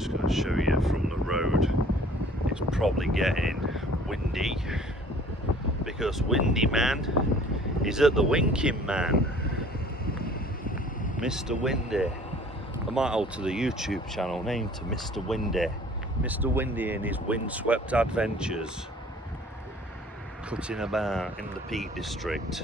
just going to show you from the road. It's probably getting windy because Windy Man is at the Winking Man. Mr. Windy. I might alter the YouTube channel name to Mr. Windy. Mr. Windy and his windswept adventures, cutting about in the Peak District.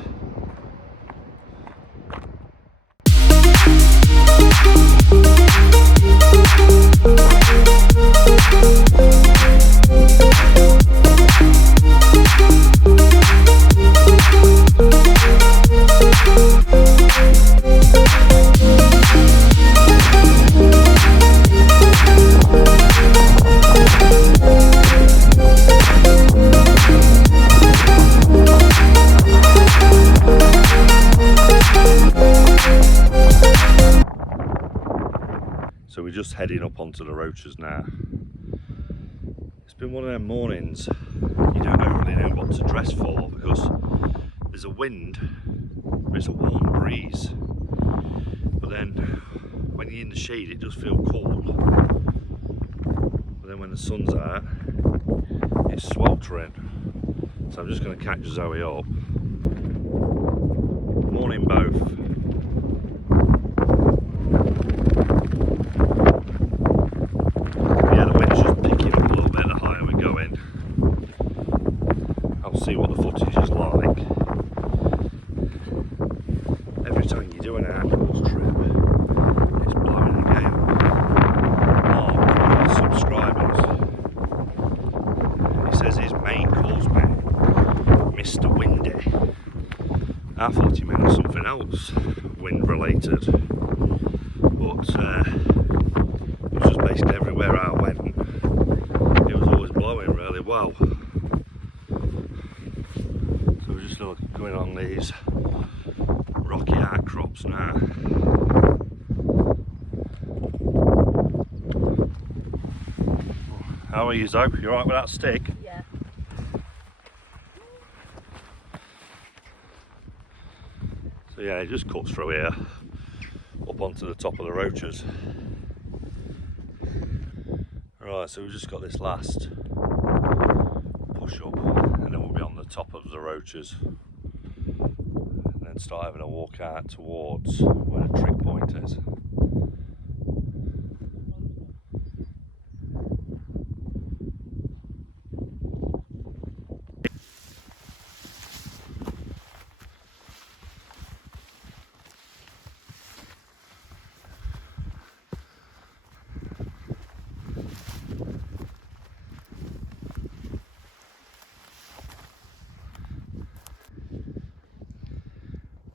So we're just heading up onto the Roaches now. It's been one of them mornings you don't really know what to dress for because there's a wind, there's a warm breeze, but then when you're in the shade it does feel cold, but then when the sun's out it's sweltering. So I'm just going to catch Zoe up. Morning both. See what the footage is like. Every time you do an outdoors trip, it's blowing a gale. Mark, subscribers, he says his mate calls me Mr. Windy. I thought he meant something else, wind related, but it was just basically everywhere I went, it was always blowing really well. Just going along these rocky outcrops now. How are you, Zoe? You alright with that stick? Yeah. So yeah, it just cuts through here up onto the top of the Roaches. Right, so we've just got this last push up and then we'll be on the top of the Roaches and then start having a walk out towards where the trig point is.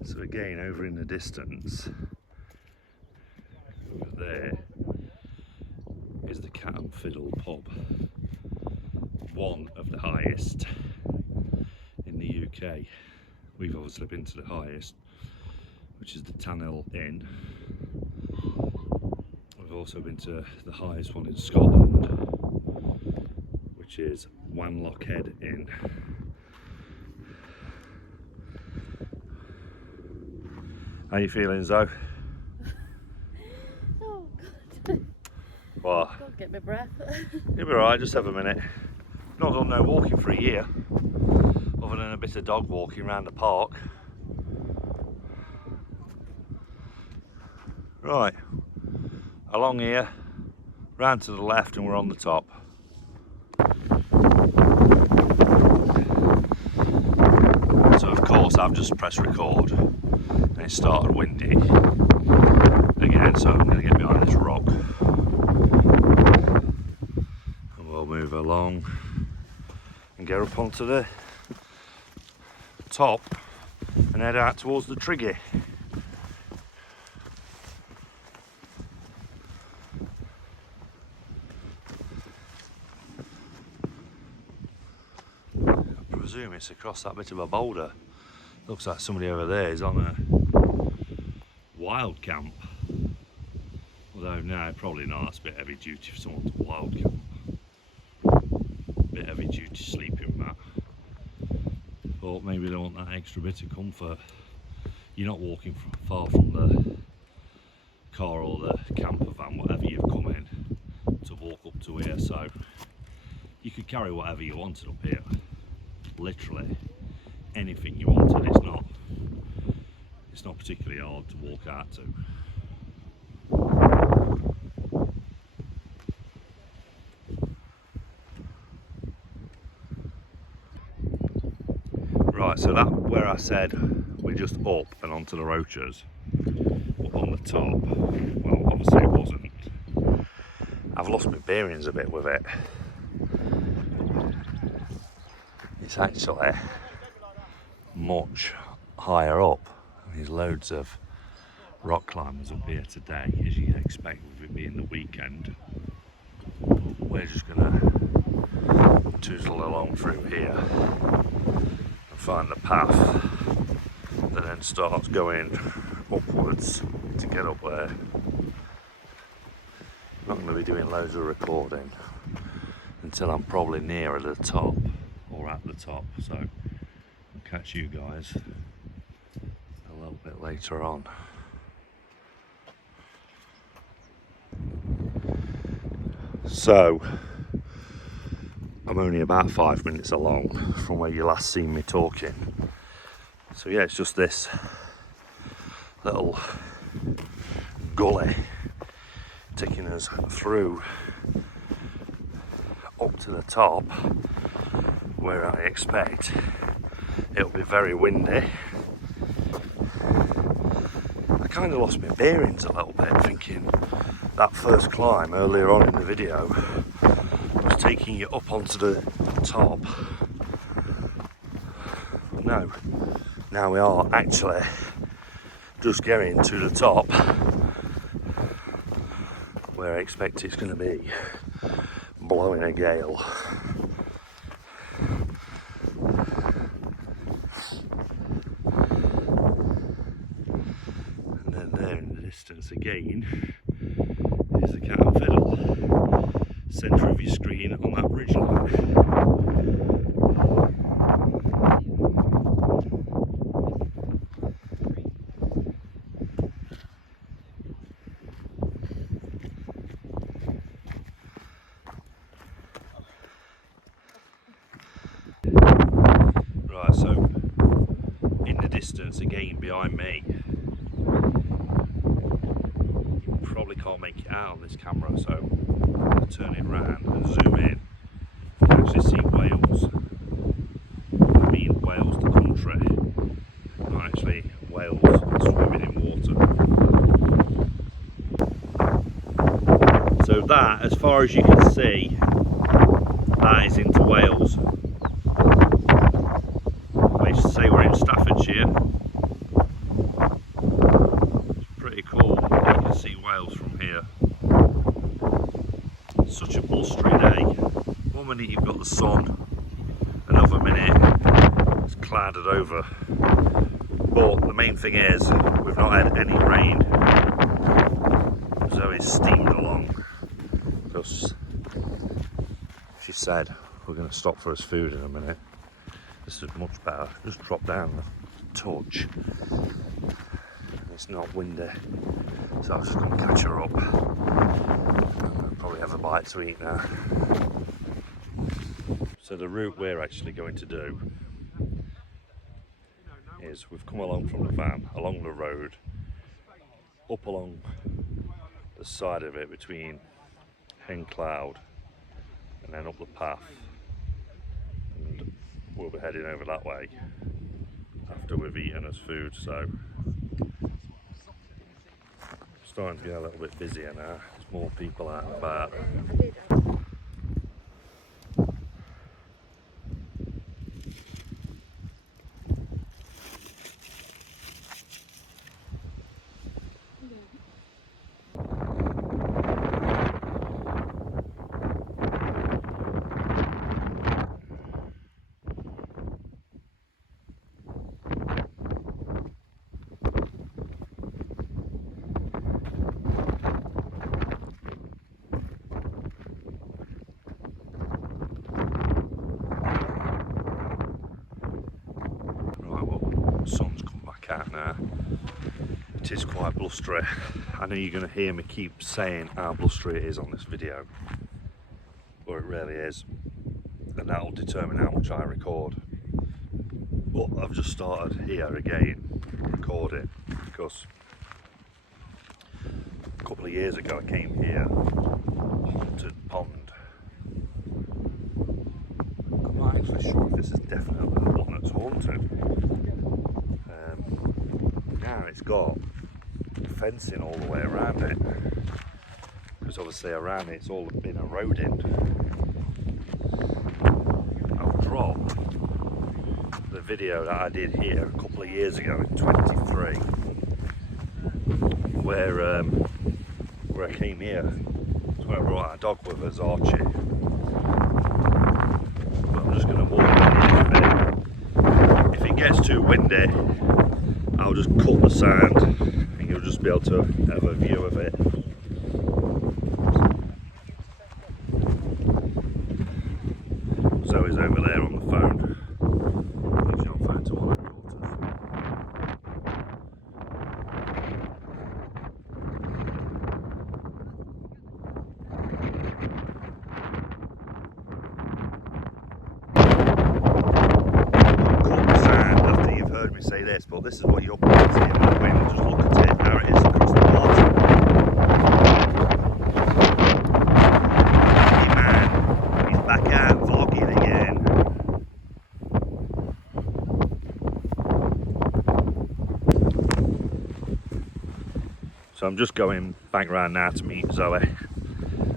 So again, over in the distance, over there, is the Cat and Fiddle pub. One of the highest in the UK. We've obviously been to the highest, which is the Tannill Inn. We've also been to the highest one in Scotland, which is Vanlife Inn. How you feeling, Zoe? Oh God. What? Can't get my breath. You'll be alright, just have a minute. Not done no walking for a year, other than a bit of dog walking around the park. Right, along here, round to the left and we're on the top. So of course I've just pressed record. It started windy again, so I'm going to get behind this rock and we'll move along and get up onto the top and head out towards the triggy. I presume it's across that bit of a boulder. Looks like somebody over there is on a wild camp. Although no, probably not. That's a bit heavy duty for someone's wild camp. Bit heavy duty sleeping mat. But maybe they want that extra bit of comfort. You're not walking far from the car or the camper van, whatever you've come in. to walk up to here, so you could carry whatever you wanted up here. Literally anything you wanted. It's not particularly hard to walk out to. Right, so that where I said we're just up and onto the Roaches, up on the top, well obviously it wasn't. I've lost my bearings a bit with it. It's actually much higher up. There's loads of rock climbers up here today, as you'd expect with it being the weekend. We're just gonna toozle along through here and find the path that then starts going upwards to get up there. Not going to be doing loads of recording until I'm probably nearer the top or at the top, so I'll catch you guys a little bit later on. So I'm only about 5 minutes along from where you last seen me talking. So yeah, it's just this little gully taking us through up to the top, where I expect it'll be very windy. I kind of lost my bearings a little bit, thinking that first climb earlier on in the video was taking you up onto the top. But no, now we are actually just getting to the top, where I expect it's going to be blowing a gale. And then there in the distance again is the Cat and Fiddle, centre of your screen on that bridge line. Right, so in the distance again behind me, you probably can't make it out on this camera, so I'm going to turn it around and zoom in. You can actually see Wales. I mean Wales the country, not actually Wales swimming in water. So that, as far as you can see, that is into Wales. To say we're in Staffordshire. It's pretty cool. You can see Wales from here. Such a blustery day. 1 minute you've got the sun, another minute it's clouded over. But the main thing is we've not had any rain, so it's steamed along. Because she said we're going to stop for his food in a minute. This is much better. Just drop down a touch. It's not windy, so I was just going to catch her up. I'll probably have a bite to eat now. So the route we're actually going to do is we've come along from the van, along the road, up along the side of it between Hen Cloud and then up the path. And we'll be heading over that way after we've eaten us food, so starting to get a little bit busier now. There's more people out and about. Sun's come back out now. It is quite blustery. I know you're going to hear me keep saying how blustery it is on this video, but it really is, and that will determine how much I record. But I've just started here again recording because a couple of years ago I came here, haunted pond. I'm not actually sure if this is definitely the one that's haunted. Yeah, it's got fencing all the way around it, because obviously around it's all been eroding. I'll drop the video that I did here a couple of years ago in 23, where I came here. It's where I brought our dog with us, Archie. But I'm just going to walk in a bit. If it gets too windy, I'll just cut the sound and you'll just be able to have a view of it. Zoe's over there on the phone. She's on the phone to one of her daughters. Cut the sound after you've heard me say this, but this is what you're going to see in the wind. Just look at it, how it is across the bottom. Hey man, he's back out vlogging again. So I'm just going back round now to meet Zoe.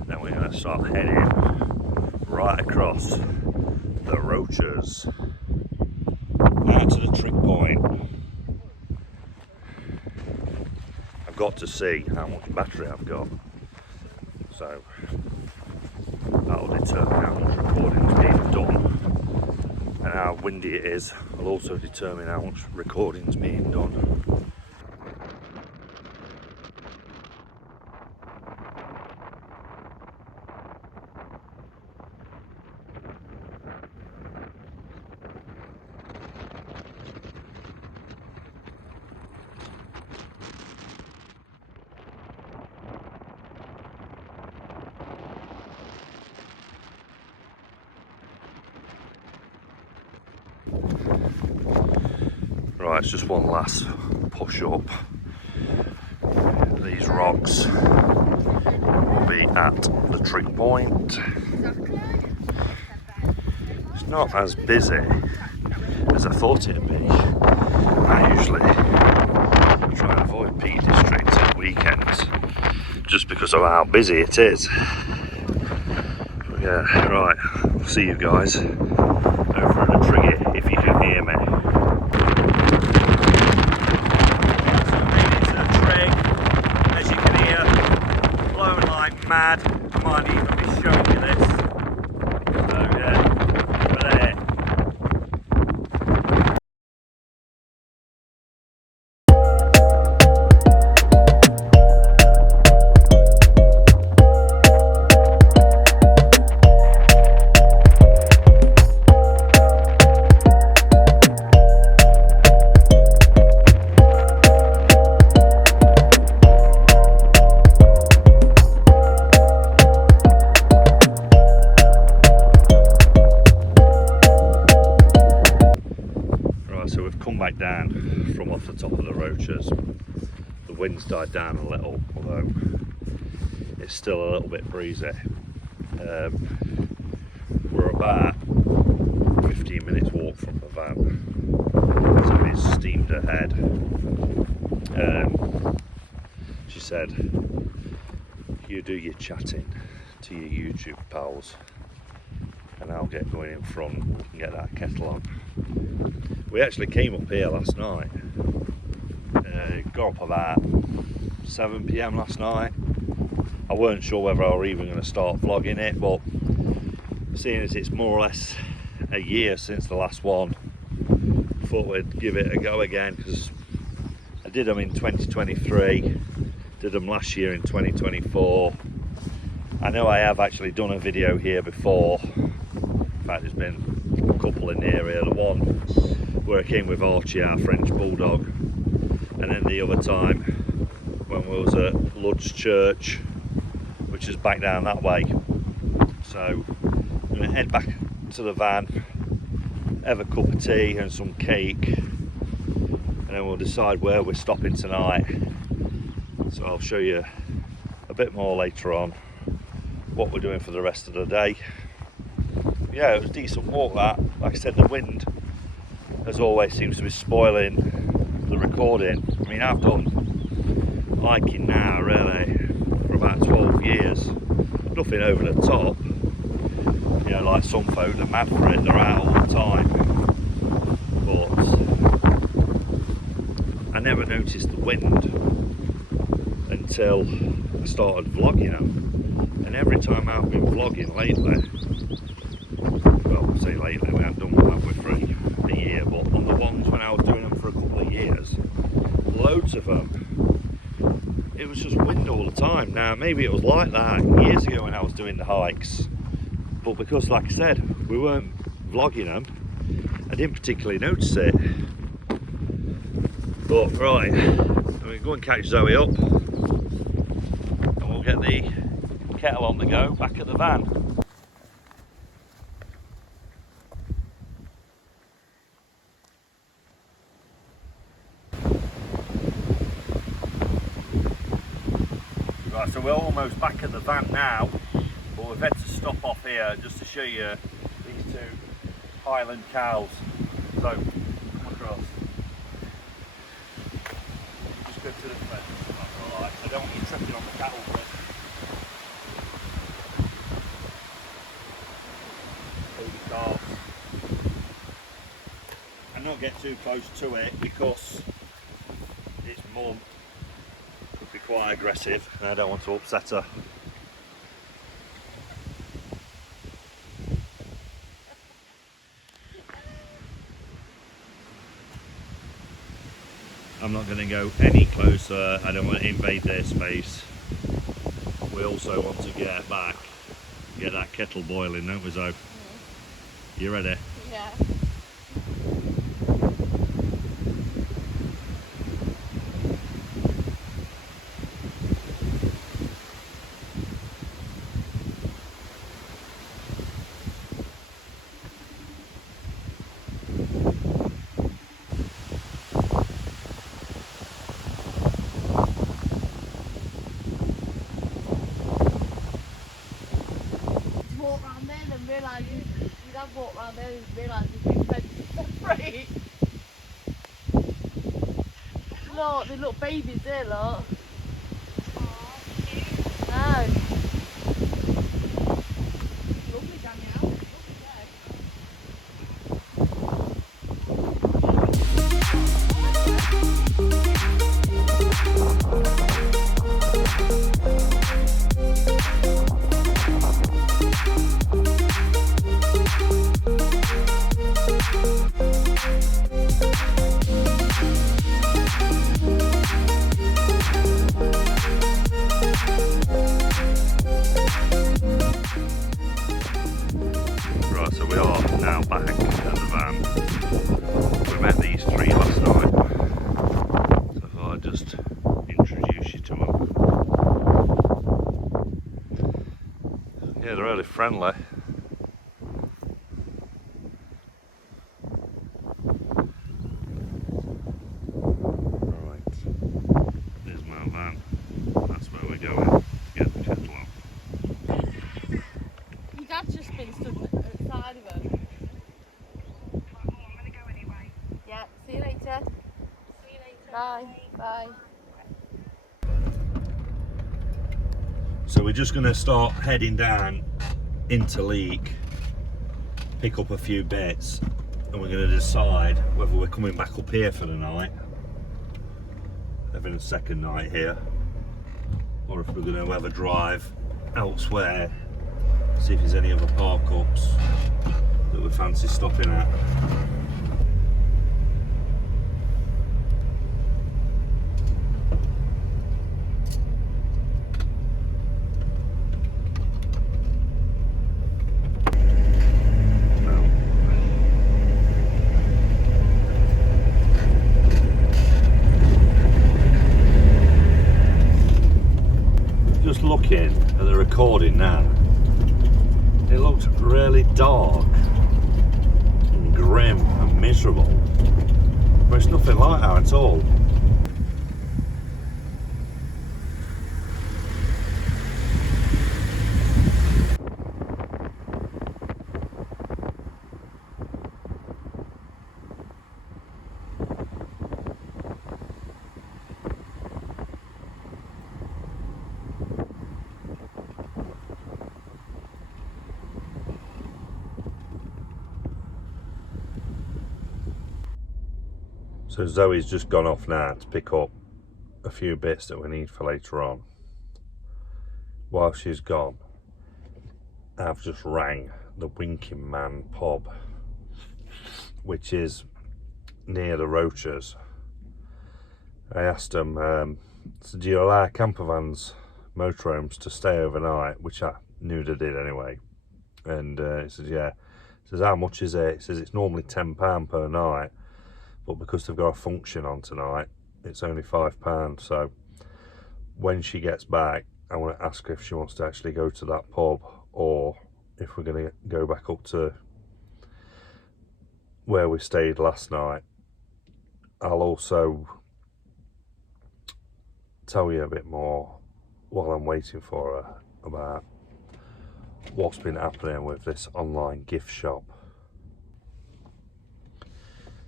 Then we're going to start heading right across the Roaches. Out to the trick point. I've got to see how much battery I've got, so that'll determine how much recording is being done, and how windy it is will also determine how much recording is being done. Right, it's just one last push up. These rocks will be at the trick point. It's not as busy as I thought it'd be. I usually try and avoid Peak District at weekends just because of how busy it is. But yeah, right, I'll see you guys over at the Trigget if you can hear me. Mad. I might even be showing you this. So yeah, over there. Back down from off the top of the Roaches. The wind's died down a little, although it's still a little bit breezy. We're about 15 minutes walk from the van, so it's steamed ahead. She said, you do your chatting to your YouTube pals and I'll get going in front and get that kettle on. We actually came up here last night, got up about 7 PM last night. I weren't sure whether I were even going to start vlogging it, but seeing as it's more or less a year since the last one, I thought we'd give it a go again, because I did them in 2023, did them last year in 2024. I know I have actually done a video here before. In fact, there's been a couple in the area. The one where I came with Archie, our French bulldog, and then the other time when we was at Lud's Church, which is back down that way. So I'm going to head back to the van, have a cup of tea and some cake, and then we'll decide where we're stopping tonight. So I'll show you a bit more later on what we're doing for the rest of the day. Yeah, it was a decent walk that. Like I said, the wind as always seems to be spoiling the recording. I mean, I've done hiking now really for about 12 years, nothing over the top. You know, like some folk, they're mad for it, they're out all the time. But I never noticed the wind until I started vlogging them. And every time I've been vlogging lately, well, say lately, we haven't done one for a year, but on the ones when I was doing them for a couple of years, loads of them, it was just wind all the time. Now, maybe it was like that years ago when I was doing the hikes, but because, like I said, we weren't vlogging them, I didn't particularly notice it. But right, I'm going to go and catch Zoe up, and we'll get the kettle on the go back at the van. Right, so we're almost back at the van now, but we've had to stop off here just to show you these two Highland cows. So, come across. Just go to the fence, that's alright, so I don't want you tripping on the cattle bit. The calves. And not get too close to it because its mum could be quite aggressive and I don't want to upset her. I'm not going to go any closer, I don't want to invade their space. We also want to get back, get that kettle boiling, don't we, Zoe? You ready? Yeah. Walk around there and realise you have walked around there and realised you've been fed separate. Look, the little babies there, look. No. Lovely, Danielle. Lovely day. Right, so we are now back at the van. We met these three last night, so if I just introduce you to them. Yeah, they're really friendly. Right, there's my van. That's where we're going to get the kettle on. Your dad's just been stood outside of us. I'm gonna go anyway. Yeah, see you later. See you later. Bye. Bye. So we're just going to start heading down into Leek, pick up a few bits, and we're going to decide whether we're coming back up here for the night, having a second night here, or if we're going to have a drive elsewhere, see if there's any other park ups that we fancy stopping at. looking at the recording now, it looked really dark and grim and miserable, but it's nothing like that at all. So Zoe's just gone off now to pick up a few bits that we need for later on. While she's gone, I've just rang the Winking Man pub, which is near the Roaches. I asked them, so do you allow camper vans, motorhomes to stay overnight, which I knew they did anyway. And he says, yeah. He says, how much is it? He says, it's normally £10 per night, but because they've got a function on tonight, it's only £5. So when she gets back, I want to ask her if she wants to actually go to that pub, or if we're going to go back up to where we stayed last night. I'll also tell you a bit more while I'm waiting for her about what's been happening with this online gift shop.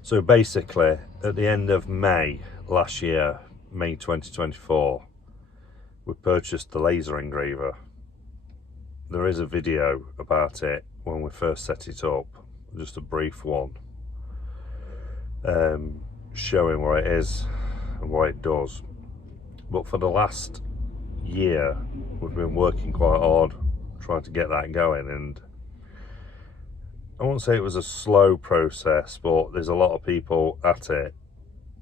So basically, at the end of May last year, May 2024, we purchased the laser engraver. There is a video about it when we first set it up, just a brief one, showing what it is and what it does. But for the last year, we've been working quite hard trying to get that going, and I won't say it was a slow process, but there's a lot of people at it.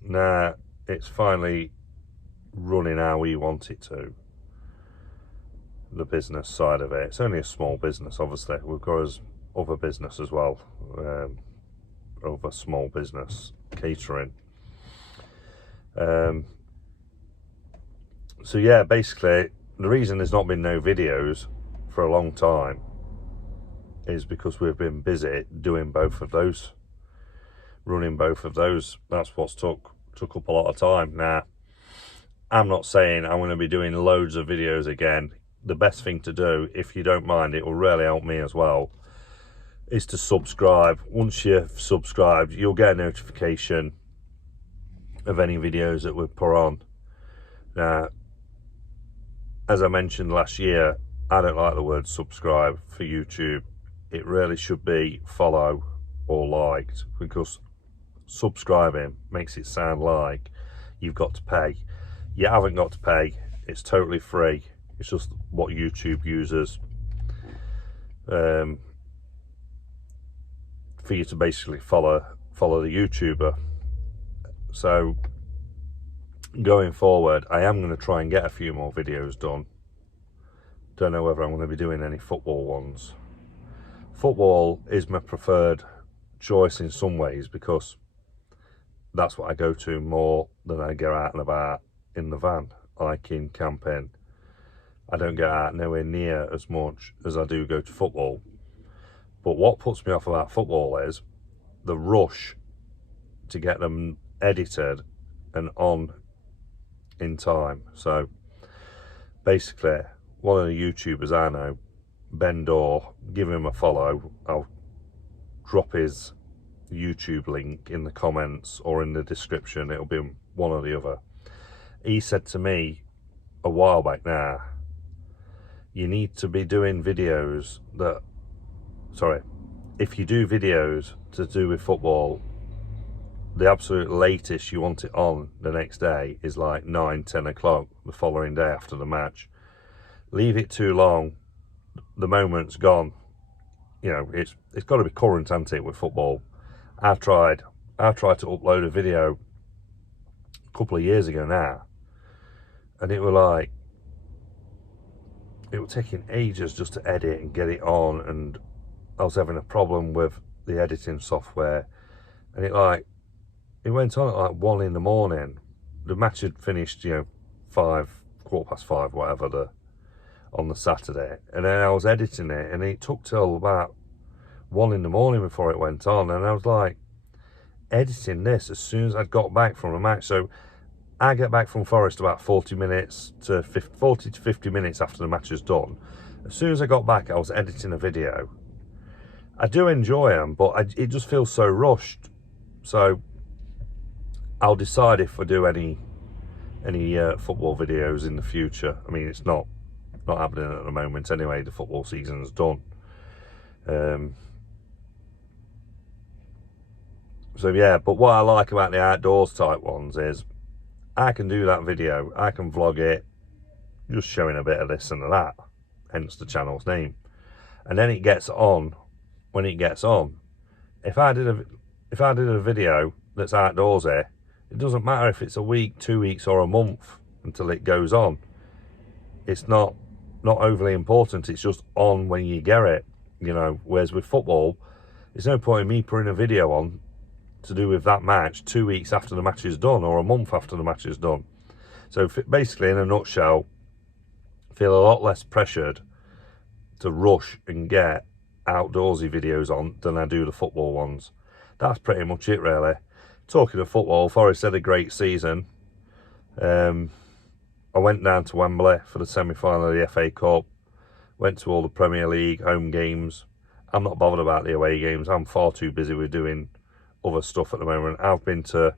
Now it's finally running how we want it to. The business side of it. It's only a small business, obviously. We've got other business as well. Other small business, catering. So yeah, basically, the reason there's not been no videos for a long time is because we've been busy doing both of those, running both of those. That's what's took up a lot of time. Now, I'm not saying I'm going to be doing loads of videos again. The best thing to do, if you don't mind, it will really help me as well, is to subscribe. Once you've subscribed, you'll get a notification of any videos that we put on. Now, as I mentioned last year, I don't like the word subscribe for YouTube. It really should be follow or liked, because subscribing makes it sound like you've got to pay. You haven't got to pay. It's totally free. It's just what YouTube uses for you to basically follow the YouTuber. So going forward, I am going to try and get a few more videos done. Don't know whether I'm going to be doing any football ones. Football is my preferred choice in some ways, because that's what I go to more than I go out and about in the van, hiking, camping. I don't get out nowhere near as much as I do go to football. But what puts me off about football is the rush to get them edited and on in time. So basically, one of the YouTubers I know, Dore, give him a follow. I'll drop his YouTube link in the comments or in the description. It'll be one or the other. He said to me a while back now, you need to be doing videos that, if you do videos to do with football, the absolute latest you want it on the next day is like 9-10 o'clock the following day after the match. Leave it too long, the moment's gone. You know, it's got to be current, hasn't it, with football. I've tried to upload a video a couple of years ago now, and it was taking ages just to edit and get it on, and I was having a problem with the editing software, and it went on at like 1 in the morning. The match had finished, 5, 5:15, whatever, on the Saturday, and then I was editing it, and it took till about 1 in the morning before it went on, and I was like editing this as soon as I'd got back from the match. So I get back from Forest about 40 to 50 minutes after the match is done. As soon as I got back, I was editing a video. I do enjoy them, but it just feels so rushed. So I'll decide if I do any football videos in the future. I mean, it's not happening at the moment anyway. The football season's done. So yeah, but what I like about the outdoors type ones is I can do that video, I can vlog it, just showing a bit of this and of that, hence the channel's name. And then it gets on when it gets on. If I did a video that's outdoorsy, it doesn't matter if it's a week, 2 weeks, or a month until it goes on. It's not overly important. It's just on when you get it, you know. Whereas with football, there's no point in me putting a video on to do with that match 2 weeks after the match is done, or a month after the match is done. So basically, in a nutshell, I feel a lot less pressured to rush and get outdoorsy videos on than I do the football ones. That's pretty much it, really. Talking of football, Forest had a great season. I went down to Wembley for the semi-final of the FA Cup, went to all the Premier League home games. I'm not bothered about the away games. I'm far too busy with doing other stuff at the moment. I've been to,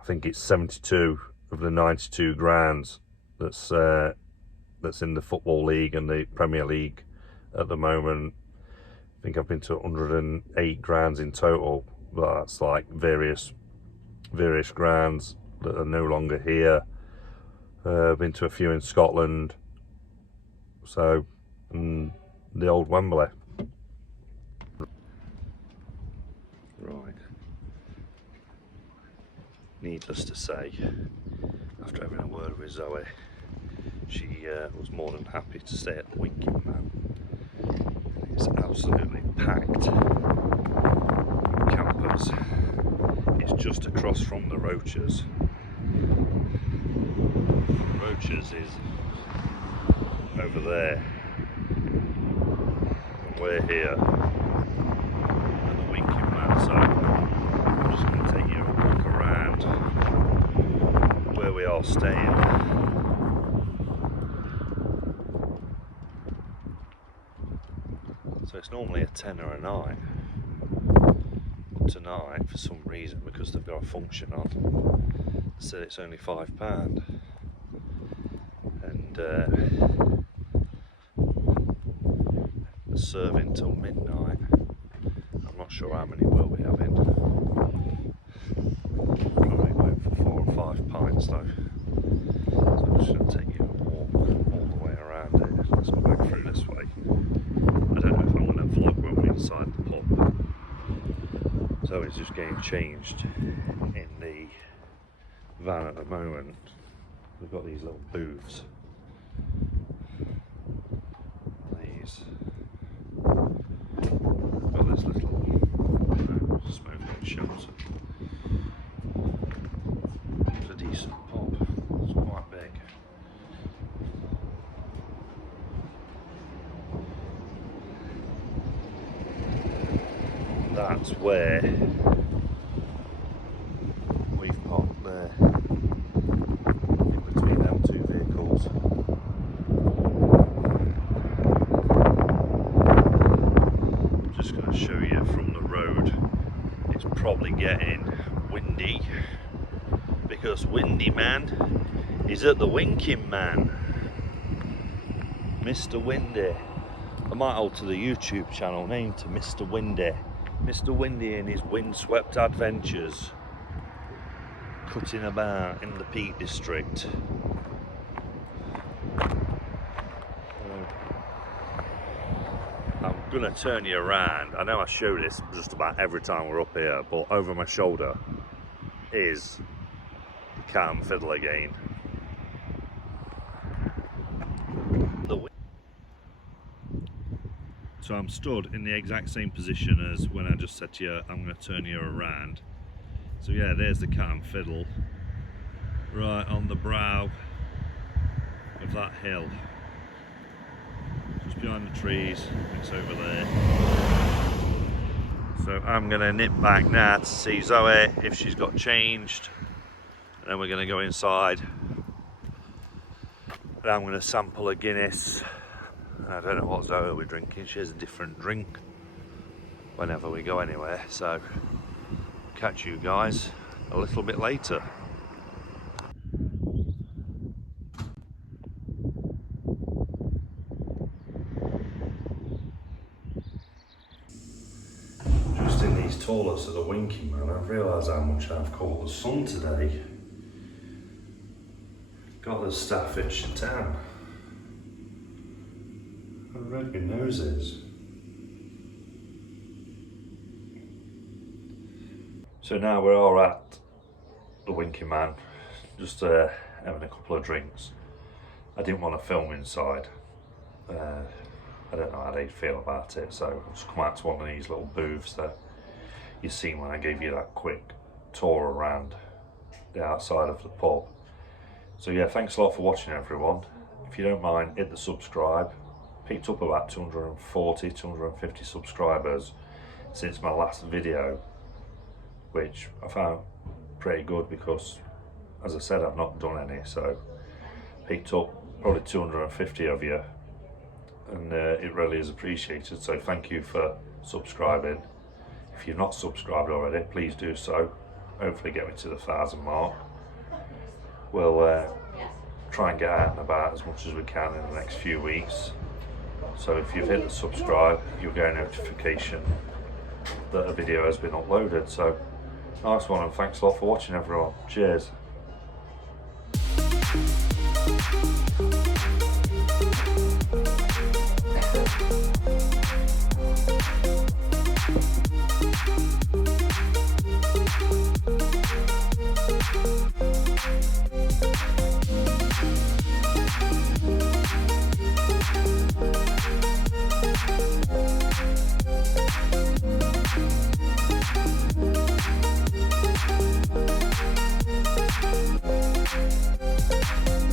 I think it's 72 of the 92 grounds that's in the Football League and the Premier League at the moment. I think I've been to 108 grounds in total, but that's like various grounds that are no longer here. I've been to a few in Scotland, so the old Wembley. Right. Needless to say, after having a word with Zoe, she was more than happy to stay at the Winking Man. It's absolutely packed. Campers. It's just across from the Roaches. Roaches is over there, and we're here at the Winking Man. So I'm just going to take you a walk around where we are staying. So it's normally a tenner a night. Tonight, for some reason, because they've got a function on, they said it's only £5. And they're serving till midnight. I'm not sure how many we'll be having. Probably wait for 4 or 5 pints though. So I'm just going to take you a walk all the way around it. Let's go back through this way. I don't know if I'm going to vlog when we're inside the pub. So it's just getting changed in the van at the moment. We've got these little booths. These. Got this little smoking shelter. It's a decent pub. It's quite big. That's where we've parked there, in between them two vehicles. I'm just going to show you from the road. It's probably getting windy because Windy Man is at the Winking Man. Mr. Windy. I might alter the YouTube channel name to Mr. Windy. Mr. Windy and his windswept adventures, cutting about in the Peak District. I'm gonna turn you around. I know I show this just about every time we're up here, but over my shoulder is the Cat and Fiddle again. So I'm stood in the exact same position as when I just said to you, I'm going to turn you around. So yeah, there's the Cat and Fiddle, right on the brow of that hill. just behind the trees. It's over there. So I'm going to nip back now to see Zoe if she's got changed, and then we're going to go inside and I'm going to sample a Guinness. I don't know what Zoe will be drinking. She has a different drink whenever we go anywhere, so catch you guys a little bit later. Just in these toilets of the Winking Man, I've realised how much I've caught the sun today. Got the staff itch to town. How red my nose is. So now we're all at the Winking Man, just having a couple of drinks. I didn't want to film inside. I don't know how they feel about it, so I've just come out to one of these little booths that you seen when I gave you that quick tour around the outside of the pub. So yeah, thanks a lot for watching everyone. If you don't mind, hit the subscribe. Picked up about 240, 250 subscribers since my last video, which I found pretty good because, as I said, I've not done any, so picked up probably 250 of you, and it really is appreciated, so thank you for subscribing. If you've not subscribed already, please do so. Hopefully get me to the 1,000 mark. We'll try and get out and about as much as we can in the next few weeks. So if you've hit the subscribe, you'll get a notification that a video has been uploaded. So nice one, and thanks a lot for watching everyone. Cheers.